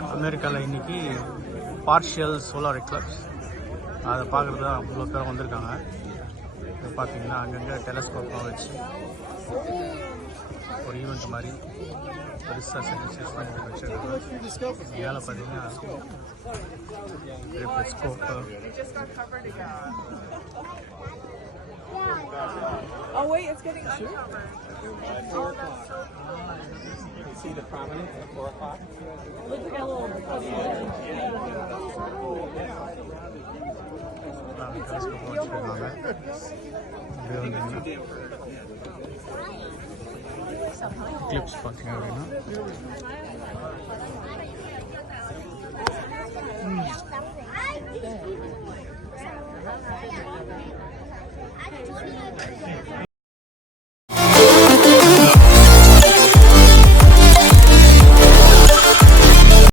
அமெரிக்காவில் இன்றைக்கி partial solar Eclipse அதை பார்க்குறது தான் இவ்வளோ பேர் வந்திருக்காங்க. இது பார்த்தீங்கன்னா அங்கங்கே டெலஸ்கோப்லாம் வச்சு ஒரு ஈவெண்ட் மாதிரி பெருசாக செட் பண்ணி வச்சுருக்காங்க. மேலே பார்த்தீங்கன்னா scope. Oh wait, it's getting uncovered. Oh, that's so cool. You see the prominence at 4 o'clock? Looks like a little eclipse பார்த்தீங்க அப்படின்னா